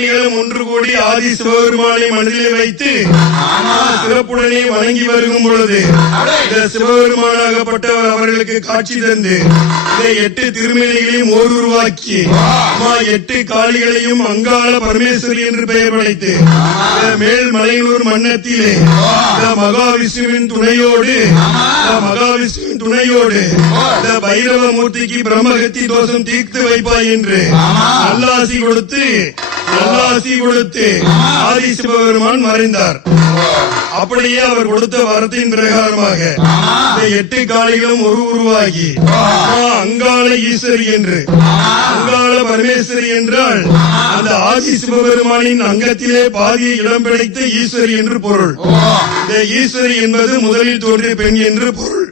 கன்னிகளும் ஒன்று கூடி ஆதி சிவபெருமானை மனதிலே வைத்து சிறப்புடனே வணங்கி வருகும் பொழுது இந்த சிவபெருமானாகப்பட்டவர் அவர்களுக்கு காட்சி தந்து இந்த எட்டு திருமணிகளையும் ஓர் உருவாக்கி எட்டு காளிகளையும் அங்காள பரமேஸ்வரி என்று பெயர் படைத்து மேல் மலையனூர் மன்னத்திலே மகாவிஷ்ணுவின் துணையோடு மகாவிஷ்ணுவின் துணையோடு இந்த பைரவ மூர்த்திக்கு பிரம்மகத்தி தோஷம் தீர்த்து வைப்பாய் என்று நல்லாசி கொடுத்து நல்லாசி கொடுத்து ஆதி சிவபெருமான் மறைந்தார். அப்படியே அவர் கொடுத்த வரத்தின் பிரகாரமாக இந்த எட்டு காலைகளும் ஒரு உருவாகி அங்காள ஈஸ்வரி என்று அங்காள பரமேஸ்வரி என்றால் அந்த ஆதி சிவபெருமானின் அங்கத்திலே பாதியை இடம் பிடித்து ஈஸ்வரி என்று பொருள். இந்த ஈஸ்வரி என்பது முதலில் தோன்றிய பெண் என்று பொருள்.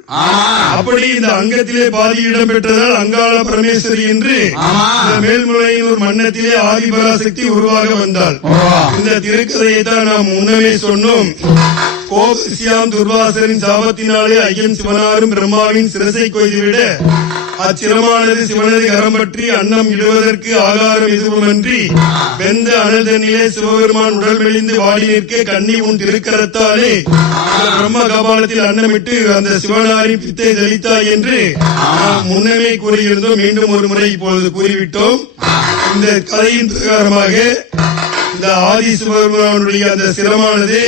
அப்படி இந்த அங்கத்திலே பாதி இடம் பெற்றதால் அங்காள பரமேஸ்வரி என்று இந்த மேல்முறையின் மன்னத்திலே ஆதிபராசக்தி உருவாக வந்தாள். இந்த திருக்கதையை தான் நாம் முன்னமே சொன்னோம். கோபசியாம் துர்வாசரின் சாபத்தினாலே ஐயன் சிவனாரும் பிரம்மாவின் சிரசை கொய்துவிட அச்சிரமானது சிவனது கரம் பற்றி அன்னம் இடுவதற்கு ஆகாரம் எதுவுமன்றி வெந்த அனல் தண்ணிலே சிவபெருமான் உடல் மெலிந்து வாடி நிற்க கண்ணி உன் திருக்கரத்தாலே பிரம்ம கபாலத்தில் அன்னமிட்டு அந்த சிவனாரின் பித்தை தலித்தாய் என்று நாம் முன்னமே கூறியிருந்தோம். மீண்டும் ஒரு முறை இப்பொழுது கூறிவிட்டோம். இந்த கதையின் பிரகாரமாக இந்த ஆதி சிவபெருமானுடைய அந்த சிரமானது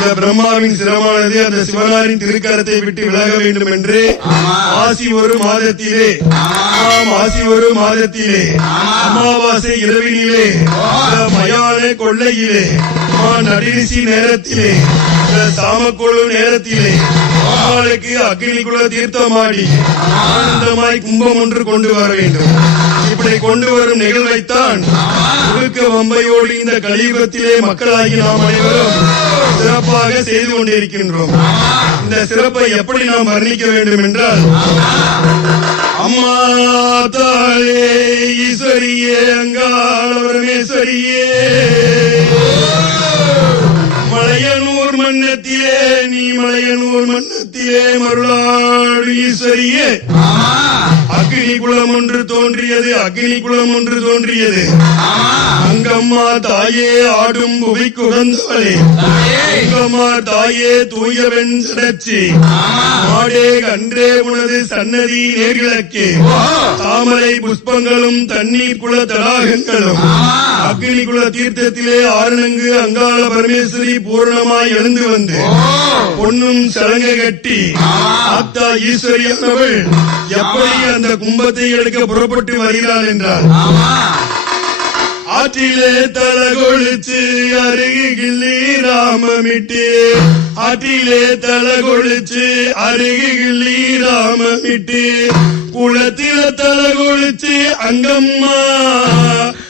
இந்த பிரம்மாவின் சிரமானது அந்த சிவனாரின் திருக்கரத்தை விட்டு விலக வேண்டும் என்று ஆசி ஒரு மாதத்திலே. ஆம், ஆசி ஒரு மாதத்திலே. அமாவாசை இரவினிலே. மயான கொள்ளையிலே. ஆ, நடுநிசி நேரத்திலே. சாமக்குழு நேரத்திலே. அம்மாளுக்கு அக்னிக்குள்ள தீர்த்தமாடி. ஆனந்தமாய் கும்பம் ஒன்று கொண்டு வர வேண்டும். இப்படி கொண்டு வரும் நிகழ்வைத்தான் முழுக்க வம்பையோடு இந்த கலியுகத்திலே மக்களாகி நாம் அனைவரும் சிறப்பாக செய்து கொண்டிருக்கின்றோம். இந்த சிறப்பை எப்படி நாம் வர்ணிக்க வேண்டும் என்றால் அம்மா தாயே ஈஸ்வரியே அங்காள பரமேஸ்வரியே. மலையனூர் மன்னத்திலே நீ மலையனூர் மன்னத்திலே மருளாடு ஈஸ்வரியே. அக்னி குளம் ஒன்று தோன்றியது அக்னி குளம் ஒன்று தோன்றியது. அங்கம்மா தாயே ஆடும் புவிக்கு உகந்தவளே அங்கம்மா தாயே தூய வெண்சடச்சி மாடே கன்றே உனது சன்னதி நேர்கிழக்கு. தாமரை புஷ்பங்களும் தண்ணீர் குல தடாகங்களும். அக்னி குல தீர்த்தத்திலே ஆரணங்கு அங்காள பரமேஸ்வரி பூர்ணமாய் எழுந்து வந்து பொன்னும் சலங்கை கட்டி ஆத்தா ஈஸ்வரியானவள் எப்படி அந்த கும்பத்தை எடுக்க புறப்பட்டு வருகிறாள் என்றால் ஆற்றிலே தல கொழுச்சு அருகு கிள்ளி ராமமிட்டு ஆற்றிலே தல கொழுச்சு அருகு கிள்ளி ராமமிட்டு குளத்தில தல அங்கம்மா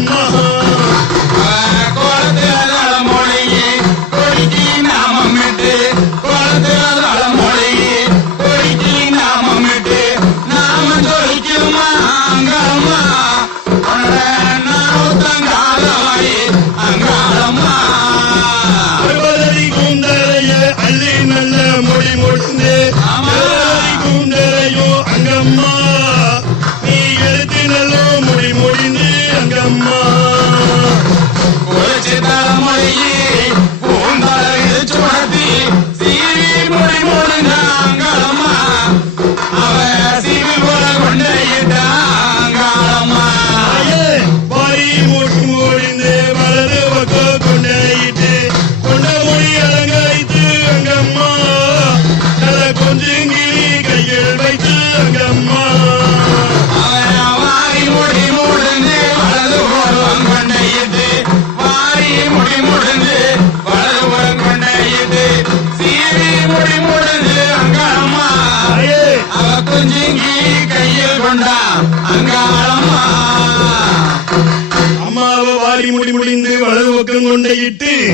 அங்கம்மா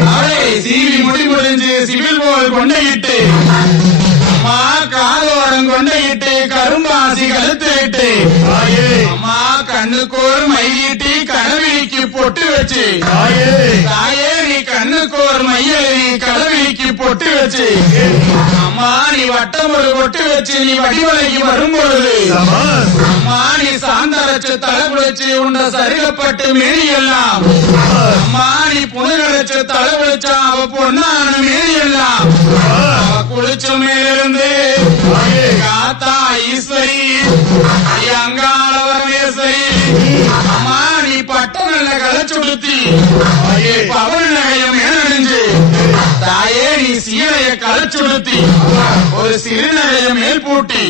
அவளை சீவி முடி முடிஞ்சு சிவில் போல் கொண்டையிட்டு. அம்மா காதோரம் கொண்டையிட்டு கரும்பாசி கழுத்திட்டு தாயே அம்மா கண்ணுக்கோர் மையிட்டி கனவிழிக்கு பொட்டு வச்சு. தாயே. தாயே நீ கண்ணுக்கோர் மையலி கனவிழிக்கு பொட்டு வச்சு. அம்மா நீ வட்டம் ஒரு பொட்டு வச்சு நீ வடிவலைக்கு வரும்பொழுது. அம்மா நீ சாந்தரச்சு தலை குளிச்சு உண்ட சரிகப்பட்டு மேனி எல்லாம் அம்மா நீ புனரச்சு தலை குளிச்சா அவ பொண்ணான மேனி எல்லாம் குளிச்ச மேலிருந்து காத்தா ஈஸ்வரி களைச்சுடுத்தி. பவன் நகையம் ஏனடைஞ்சு தாயே நீ சீலைய களைச்சுடுத்தி. ஒரு சிறுநகைய மேல் பூட்டி.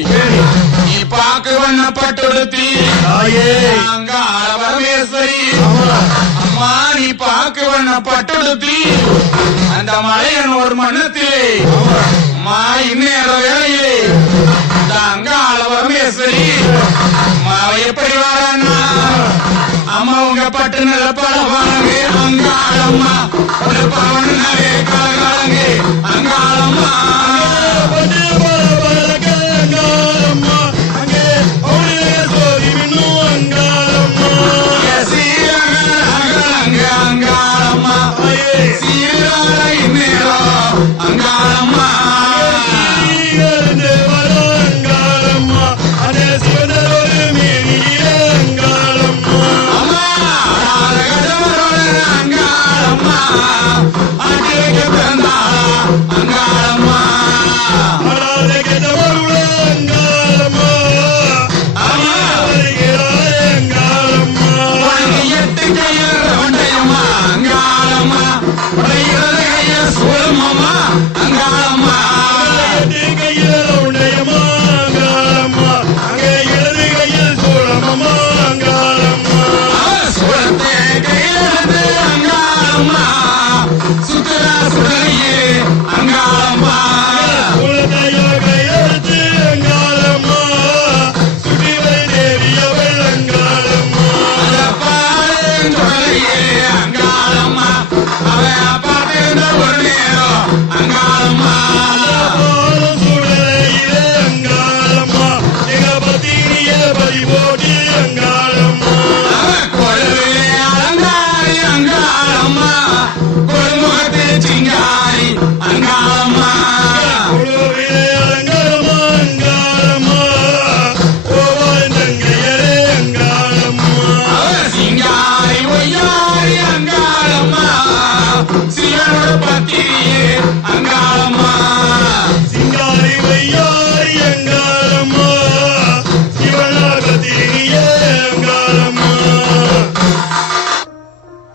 நீ பாக்கு வண்ணப்பட்டுடுத்தி. தாயே அங்காள பரமேஸ்வரி அம்மா நீ பாக்கு வண்ணப்பட்டுடுத்தி. அந்த மலையன் ஒரு மண்ணத்திலே அம்மா இந்நேர வேளையிலே பட்டு நல்ல அங்காளம்மா.